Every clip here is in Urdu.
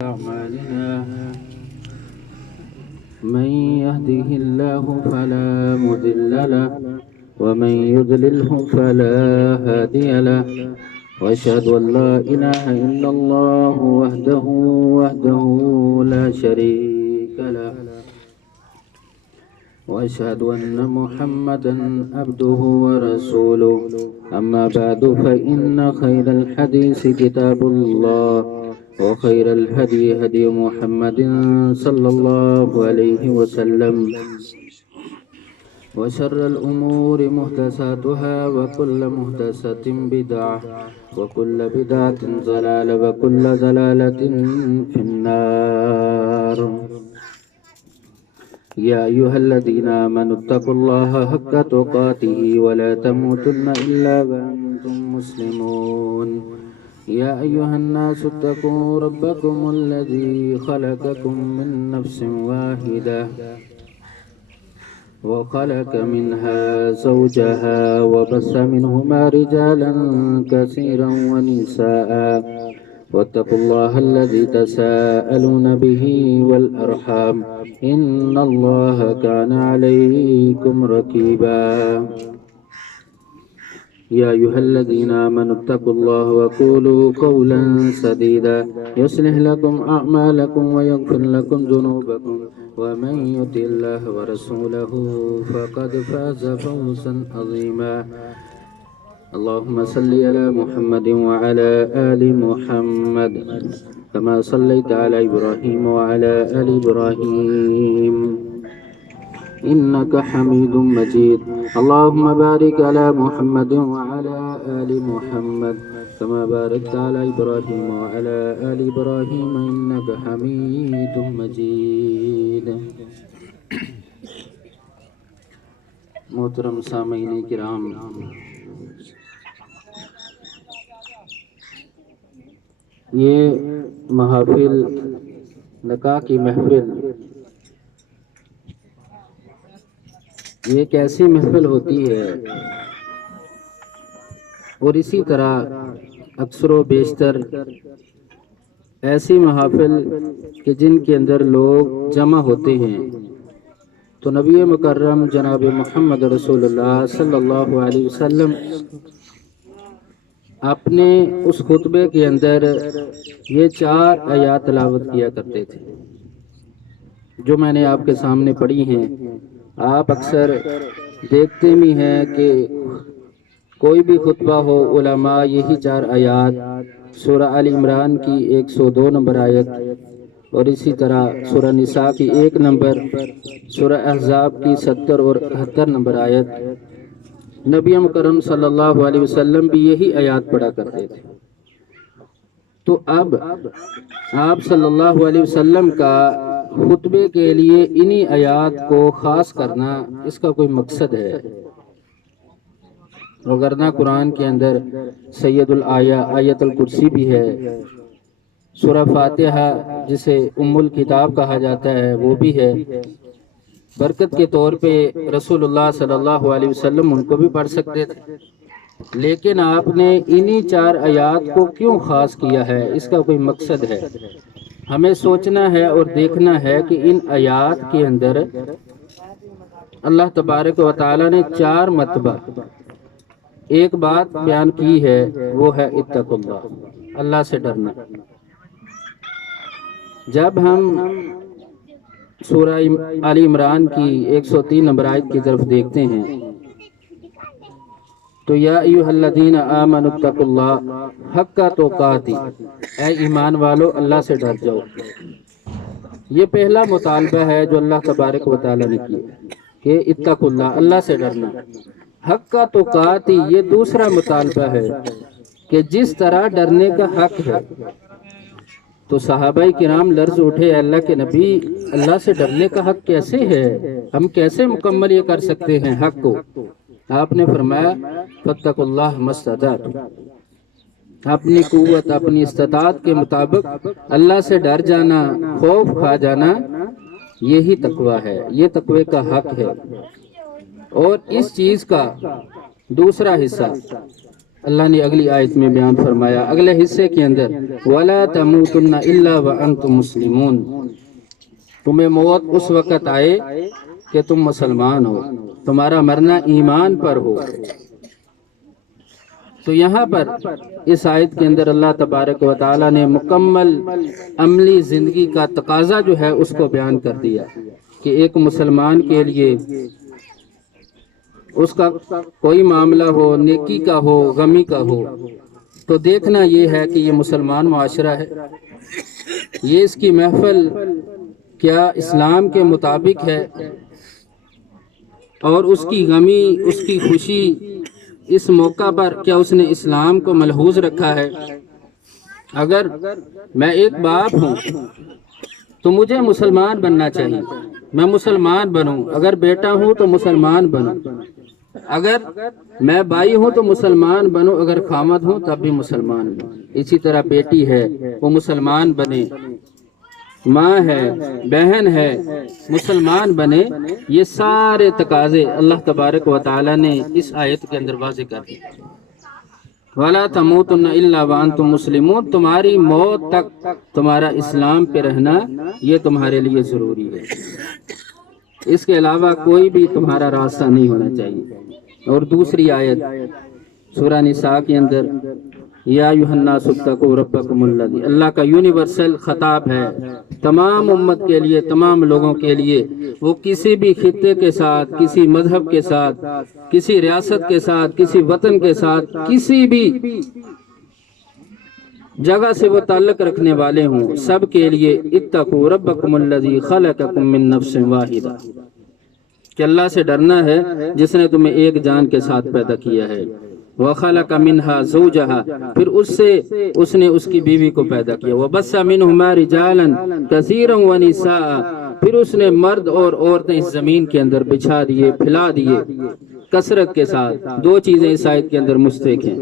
أعمالنا من يهده الله فلا مضل له ومن يضلله فلا هادي له وأشهد أن لا إله إلا الله وحده لا شريك له وأشهد أن محمدا عبده ورسوله أما بعد فإن خير الحديث كتاب الله وخير الهدي هدي محمد صلى الله عليه وسلم وشر الأمور محدثاتها وكل محدثة بدعة وكل بدعة ضلالة وكل ضلالة في النار يا أيها الذين آمنوا اتقوا الله حق تقاته ولا تموتن إلا وأنتم مسلمون يا أيها الناس اتقوا ربكم الذي خلقكم من نفس واحدة وخلق منها زوجها وبث منهما رجالا كثيرا ونساء واتقوا الله الذي تساءلون به والأرحام إن الله كان عليكم رقيبا يا أيها الذين آمنوا اتقوا الله وقولوا قولا سديدا يصلح لكم أعمالكم ويغفر لكم ذنوبكم ومن يطع الله ورسوله فقد فاز فوزا عظيما اللهم صل على محمد وعلى آل محمد كما صليت على إبراهيم وعلى آل إبراهيم إنك حميد مجيد اللهم بارك على محمد وعلى آل محمد كما باركت على إبراهيم وعلى آل إبراهيم إنك حميد مجيد محترم سامعین کرام، یہ محافل نکاح کی محفل یہ ایک ایسی محفل ہوتی ہے اور اسی طرح اکثر و بیشتر ایسی محافل کہ جن کے اندر لوگ جمع ہوتے ہیں تو نبی مکرم جناب محمد رسول اللہ صلی اللہ علیہ وسلم اپنے اس خطبے کے اندر یہ 4 آیات تلاوت کیا کرتے تھے جو میں نے آپ کے سامنے پڑھی ہیں۔ آپ اکثر دیکھتے بھی ہیں کہ کوئی بھی خطبہ ہو علماء یہی 4 آیات سورہ آل عمران کی 102 نمبر آیت اور اسی طرح سورہ نساء کی 1 نمبر، سورہ احزاب کی 70 اور 71 نمبر آیت، نبی مکرم صلی اللہ علیہ وسلم بھی یہی آیات پڑھا کرتے تھے۔ تو اب آپ صلی اللہ علیہ وسلم کا خطبے کے لیے انہی آیات کو خاص کرنا اس کا کوئی مقصد ہے، وگرنہ قرآن کے اندر سید الآیہ آیت الکرسی بھی ہے، سورہ فاتحہ جسے ام الکتاب کہا جاتا ہے وہ بھی ہے، برکت کے طور پہ رسول اللہ صلی اللہ علیہ وسلم ان کو بھی پڑھ سکتے تھے، لیکن آپ نے انہی 4 آیات کو کیوں خاص کیا ہے؟ اس کا کوئی مقصد ہے۔ ہمیں سوچنا ہے اور دیکھنا ہے کہ ان آیات کے اندر اللہ تبارک و تعالی نے 4 مرتبہ ایک بات بیان کی ہے، وہ ہے اتقوا اللہ، اللہ سے ڈرنا۔ جب ہم سورہ آل عمران کی 103 نمبر آیت کی طرف دیکھتے ہیں تو یا ایھا الذین آمنوا اتقوا اللہ حق تقاتہ، اے ایمان والو اللہ سے ڈر جاؤ۔ یہ پہلا مطالبہ ہے جو اللہ تبارک و تعالی نے کیا کہ اتقوا اللہ، اللہ سے ڈرنا۔ حق تقاتہ یہ دوسرا مطالبہ ہے کہ جس طرح ڈرنے کا حق ہے۔ تو صحابہ کرام لرز اٹھے، اللہ کے نبی اللہ سے ڈرنے کا حق کیسے ہے؟ ہم کیسے مکمل یہ کر سکتے ہیں حق کو؟ آپ نے فرمایا فاتقوا اللہ ما استطعتم، اپنی قوت اپنی استطاعت کے مطابق اللہ سے ڈر جانا، خوف کھا جانا، یہی تقوی ہے، یہ تقوی کا حق ہے۔ اور اس چیز کا دوسرا حصہ اللہ نے اگلی آیت میں بیان فرمایا اگلے حصے کے اندر وَلَا تَمُوتُنَّ إِلَّا وَأَنْتُمْ مُسْلِمُونَ، تمہیں موت اس وقت آئے کہ تم مسلمان ہو، تمہارا مرنا ایمان پر ہو۔ تو یہاں پر اس آیت کے اندر اللہ تبارک و تعالی نے مکمل عملی زندگی کا تقاضا جو ہے اس کو بیان کر دیا کہ ایک مسلمان کے لیے اس کا کوئی معاملہ ہو، نیکی کا ہو، غمی کا ہو، تو دیکھنا یہ ہے کہ یہ مسلمان معاشرہ ہے، یہ اس کی محفل کیا اسلام کے مطابق ہے، اور اس کی غمی، اس کی خوشی اس موقع پر کیا اس نے اسلام کو ملحوظ رکھا ہے۔ اگر میں ایک باپ ہوں تو مجھے مسلمان بننا چاہیے، میں مسلمان بنوں، اگر بیٹا ہوں تو مسلمان بنوں، اگر میں بھائی ہوں تو مسلمان بنوں، اگر خامد ہوں تب بھی مسلمان بنوں۔ اسی طرح بیٹی ہے وہ مسلمان بنے، ماں ہے، بہن ہے، مسلمان بنے۔ یہ سارے تقاضے اللہ تبارک و تعالی نے اس آیت کے اندر واضح کر دی۔ وَلَا تَمُوتُنَّ إِلَّا وَأَنْتُمْ مُسْلِمُونَ، تمہاری موت تک تمہارا اسلام پہ رہنا یہ تمہارے لیے ضروری ہے، اس کے علاوہ کوئی بھی تمہارا راستہ نہیں ہونا چاہیے۔ اور دوسری آیت سورہ نساء کے اندر یا ایھا الناس اتقوا ربکم الذی، اللہ کا یونیورسل خطاب ہے تمام امت کے لیے، تمام لوگوں کے لیے۔ وہ کسی بھی خطے کے ساتھ، کسی مذہب کے ساتھ، کسی ریاست کے ساتھ، کسی وطن کے ساتھ، کسی بھی جگہ سے وہ تعلق رکھنے والے ہوں، سب کے لیے اتقوا ربکم الذی خلقکم من نفس واحدہ، کہ اللہ سے ڈرنا ہے جس نے تمہیں ایک جان کے ساتھ پیدا کیا ہے۔ وَخَلَقَ مِنْهَا زَوْجَهَا، پھر اس نے اس کی بیوی کو پیدا کیا۔ وَبَثَّ مِنْهُمَا رِجَالًا كَثِيرًا وَنِسَاءً، پھر اس نے مرد اور عورتیں اس زمین کے اندر بچھا دیے، پھیلا دیے کثرت کے ساتھ۔ دو چیزیں اس آیت کے اندر مشترک ہیں،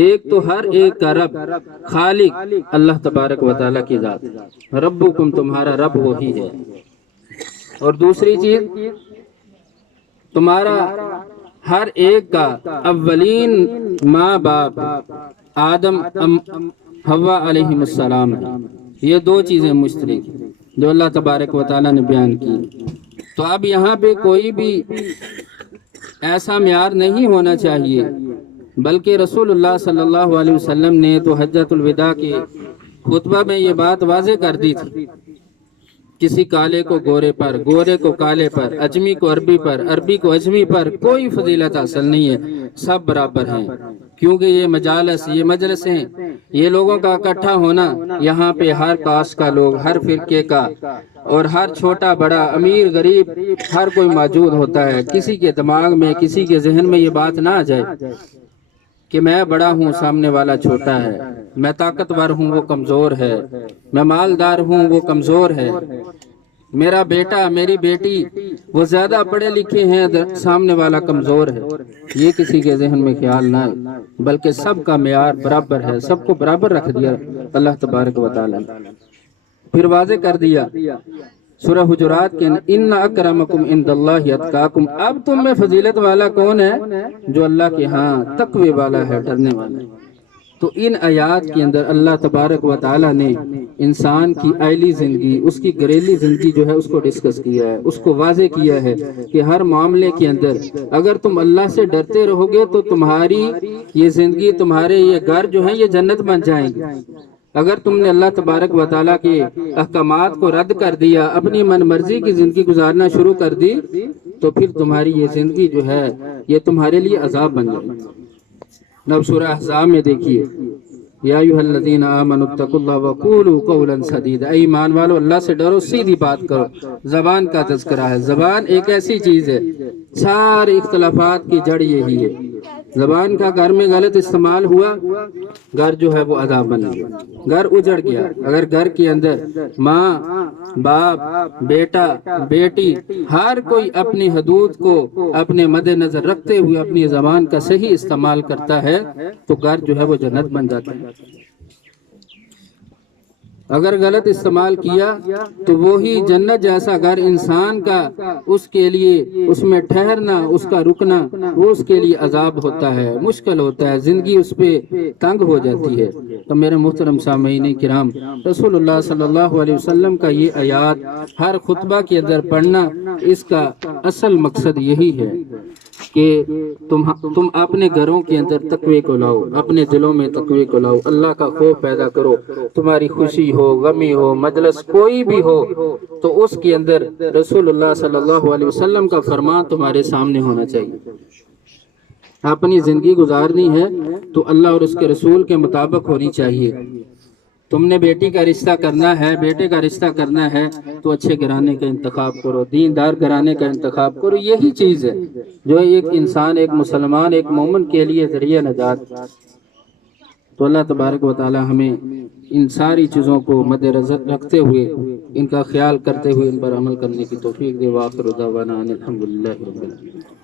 ایک تو ہر ایک کا رب خالق اللہ تبارک و تعالیٰ کی ذات، ربکم تمہارا رب وہی ہے، اور دوسری چیز تمہارا ہر ایک کا اولین ماں باپ آدم حوا علیہ السلام ہے۔ یہ دو چیزیں مشترک ہیں جو اللہ تبارک و تعالیٰ نے بیان کی۔ تو اب یہاں پہ کوئی بھی ایسا معیار نہیں ہونا چاہیے، بلکہ رسول اللہ صلی اللہ علیہ وسلم نے تو حجۃ الوداع کے خطبہ میں یہ بات واضح کر دی تھی، کسی کالے کو گورے پر، گورے کو کالے پر، اجمی کو عربی پر، عربی کو اجمی پر کوئی فضیلت حاصل نہیں ہے، سب برابر ہیں، کیونکہ یہ مجالس، یہ مجلس ہیں، یہ لوگوں کا اکٹھا ہونا، یہاں پہ ہر کاسٹ کا لوگ، ہر فرقے کا، اور ہر چھوٹا بڑا، امیر غریب، ہر کوئی موجود ہوتا ہے۔ کسی کے دماغ میں، کسی کے ذہن میں یہ بات نہ آ جائے کہ میں بڑا ہوں سامنے والا چھوٹا ہے، میں طاقتور ہوں وہ کمزور ہے، میں مالدار ہوں وہ کمزور ہے، میرا بیٹا میری بیٹی وہ زیادہ پڑھے لکھے ہیں سامنے والا کمزور ہے، یہ کسی کے ذہن میں خیال نہ آئے، بلکہ سب کا معیار برابر ہے، سب کو برابر رکھ دیا اللہ تبارک و تعالی نے۔ پھر واضح کر دیا سورہ حجرات کے ان اکرمکم عند اللہ اتقاکم، اب تم میں فضیلت والا کون ہے؟ جو اللہ کے ہاں تقوی والا ہے، ڈرنے والا ہے۔ تو ان آیات کے اندر اللہ تبارک و تعالی نے انسان کی عائلی زندگی، اس کی گھریلو زندگی جو ہے اس کو ڈسکس کیا ہے، اس کو واضح کیا ہے کہ ہر معاملے کے اندر اگر تم اللہ سے ڈرتے رہو گے تو تمہاری یہ زندگی، تمہارے یہ گھر جو ہیں یہ جنت بن جائیں گے۔ اگر تم نے اللہ تبارک و تعالیٰ کے احکامات کو رد کر دیا، اپنی من مرضی کی زندگی گزارنا شروع کر دی، تو پھر تمہاری یہ زندگی جو ہے یہ تمہارے لیے عذاب بن جائے گی۔ اب سورہ احزاب میں دیکھیے یا ایھا الذین آمنوا اتقوا اللہ وقولوا قولا سدیدا، اے ایمان والو اللہ سے ڈرو، سیدھی بات کرو۔ زبان کا تذکرہ ہے، زبان ایک ایسی چیز ہے، سارے اختلافات کی جڑ یہی ہے، زبان کا گھر میں غلط استعمال ہوا، گھر جو ہے وہ عذاب بن گیا، گھر اجڑ گیا۔ اگر گھر کے اندر ماں باپ، بیٹا بیٹی، ہر کوئی اپنی حدود کو اپنے مد نظر رکھتے ہوئے اپنی زبان کا صحیح استعمال کرتا ہے تو گھر جو ہے وہ جنت بن جاتا ہے۔ اگر غلط استعمال کیا تو وہی جنت جیسا گھر انسان کا اس کے لیے اس میں ٹھہرنا، اس کا رکنا، وہ اس کے لیے عذاب ہوتا ہے، مشکل ہوتا ہے، زندگی اس پہ تنگ ہو جاتی ہے۔ تو میرے محترم سامعین کرام، رسول اللہ صلی اللہ علیہ وسلم کا یہ آیات ہر خطبہ کے اندر پڑھنا، اس کا اصل مقصد یہی ہے کہ تم اپنے گھروں کے اندر تقوی کو لاؤ، اپنے دلوں میں تقوی کو لاؤ، اللہ کا خوف پیدا کرو۔ تمہاری خوشی ہو، غمی ہو، مجلس کوئی بھی ہو، تو اس کے اندر رسول اللہ صلی اللہ علیہ وسلم کا فرمان تمہارے سامنے ہونا چاہیے۔ اپنی زندگی گزارنی ہے تو اللہ اور اس کے رسول کے مطابق ہونی چاہیے۔ تم نے بیٹی کا رشتہ کرنا ہے، بیٹے کا رشتہ کرنا ہے، تو اچھے گھرانے کا انتخاب کرو، دیندار گھرانے کا انتخاب کرو۔ یہی چیز ہے جو ایک انسان، ایک مسلمان، ایک مومن کے لیے ذریعہ نجات۔ تو اللہ تبارک و تعالی ہمیں ان ساری چیزوں کو مد نظر رکھتے ہوئے، ان کا خیال کرتے ہوئے ان پر عمل کرنے کی توفیق دے۔ وآخر دعوانا ان الحمدللہ رب العالمین۔